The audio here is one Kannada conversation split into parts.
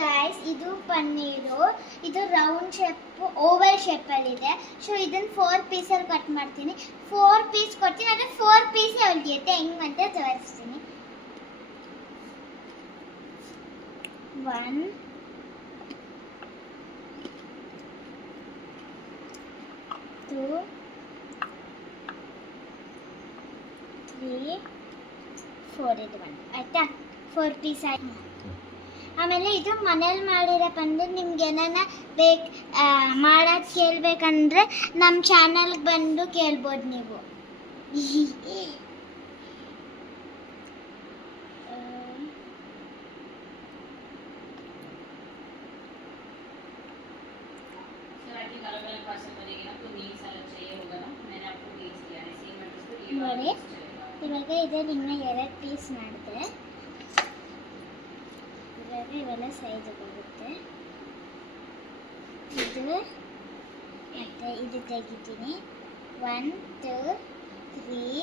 ಗೈಸ್, ಇದು ಪನ್ನೀರು. ಇದು ರೌಂಡ್ ಶೇಪ್, ಓವಲ್ ಶೇಪಲ್ಲಿದೆ. ಸೊ ಇದನ್ನು 4 ಪೀಸಲ್ಲಿ ಕಟ್ ಮಾಡ್ತೀನಿ. 4 ಪೀಸ್ ಕೊಡ್ತೀನಿ, ಆದರೆ 4 ಪೀಸ್ ಹೊಲಿಯುತ್ತೆ. ಹೆಂಗೆ ಅಂತ ತೋರಿಸ್ತೀನಿ. 1 2 3 4 ಇದು ಒಂದು ಆಯ್ತಾ. 4 ಪೀಸ್ ಆಯ್ತು. ಆಮೇಲೆ ಇದು ಮನೇಲಿ ಮಾಡಿರೋ ಪನ್ನೀರ್. ನಿಮ್ಗೆ ಏನಾನ ಮಾಡೋದು ಕೇಳಬೇಕಂದ್ರೆ ನಮ್ಮ ಚಾನಲ್ಗೆ ಬಂದು ಕೇಳ್ಬೋದು ನೀವು. ನೋಡಿ, ಇವಾಗ ಇದರಲ್ಲಿ ಇನ್ನೂ 2 ಪೀಸ್ ಮಾಡಿದ್ರೆ ಇವೆಲ್ಲ ಸೈಜ್ ಬರುತ್ತೆ. ಇದು ಮತ್ತು ಇದು ತೆಗಿತೀನಿ. 1 2 3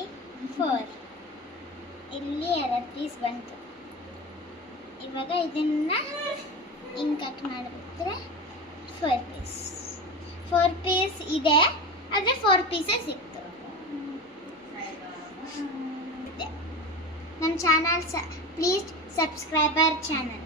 4 ಇಲ್ಲಿ 2 ಪೀಸ್ ಬಂತು. ಇವಾಗ ಇದನ್ನು ಹಿಂಗೆ ಕಟ್ ಮಾಡಿಬಿಟ್ರೆ 4 ಪೀಸ್ ಇದೆ, ಆದರೆ 4 ಪೀಸೇ ಸಿಕ್ತು. ನಮ್ಮ channel please subscribe our channel.